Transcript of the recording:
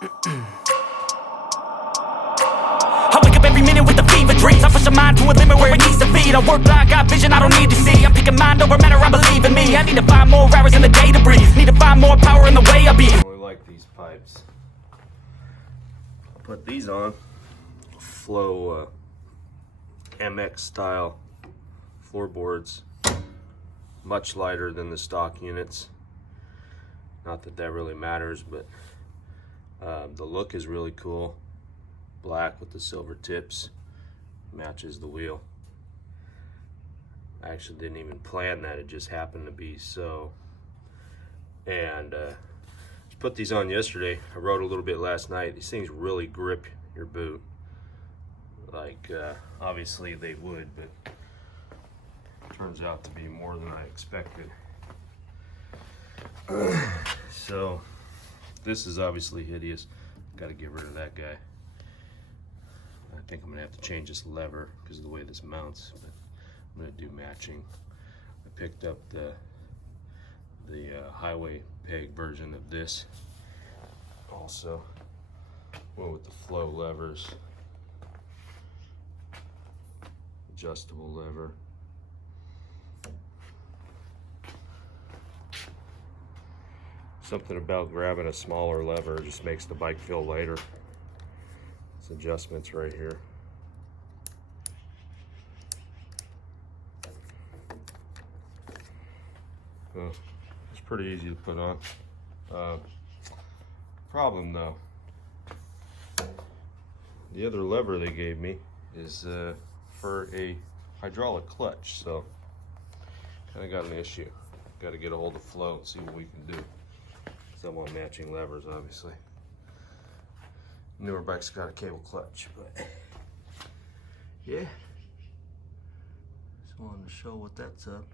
I wake up every minute with the fever dreams. I push my mind to a limit where it needs to be. I work blind, got vision I don't need to see. I'm picking mind over matter, I believe in me. I need to find more hours in the day to breathe. Need to find more power in the way I be. I really like these pipes. I'll put these on. FLO MX style floorboards. Much lighter than the stock units. Not that that really matters, but the look is really cool. Black with the silver tips, matches the wheel. I actually didn't even plan that, it just happened to be so. And just put these on yesterday. I rode a little bit last night. These things really grip your boot. Like obviously they would, but it turns out to be more than I expected. So this is obviously hideous. Got to get rid of that guy. I think I'm gonna have to change this lever because of the way this mounts, but I'm gonna do matching. I picked up the highway peg version of this. Also went with the FLO levers, adjustable lever. Something about grabbing a smaller lever just makes the bike feel lighter. It's adjustments right here. So it's pretty easy to put on. Problem though, the other lever they gave me is for a hydraulic clutch, so kind of got an issue. Got to get a hold of FLO and see what we can do. So I want matching levers, obviously. Newer bike's got a cable clutch, but yeah. Just wanted to show what that's up.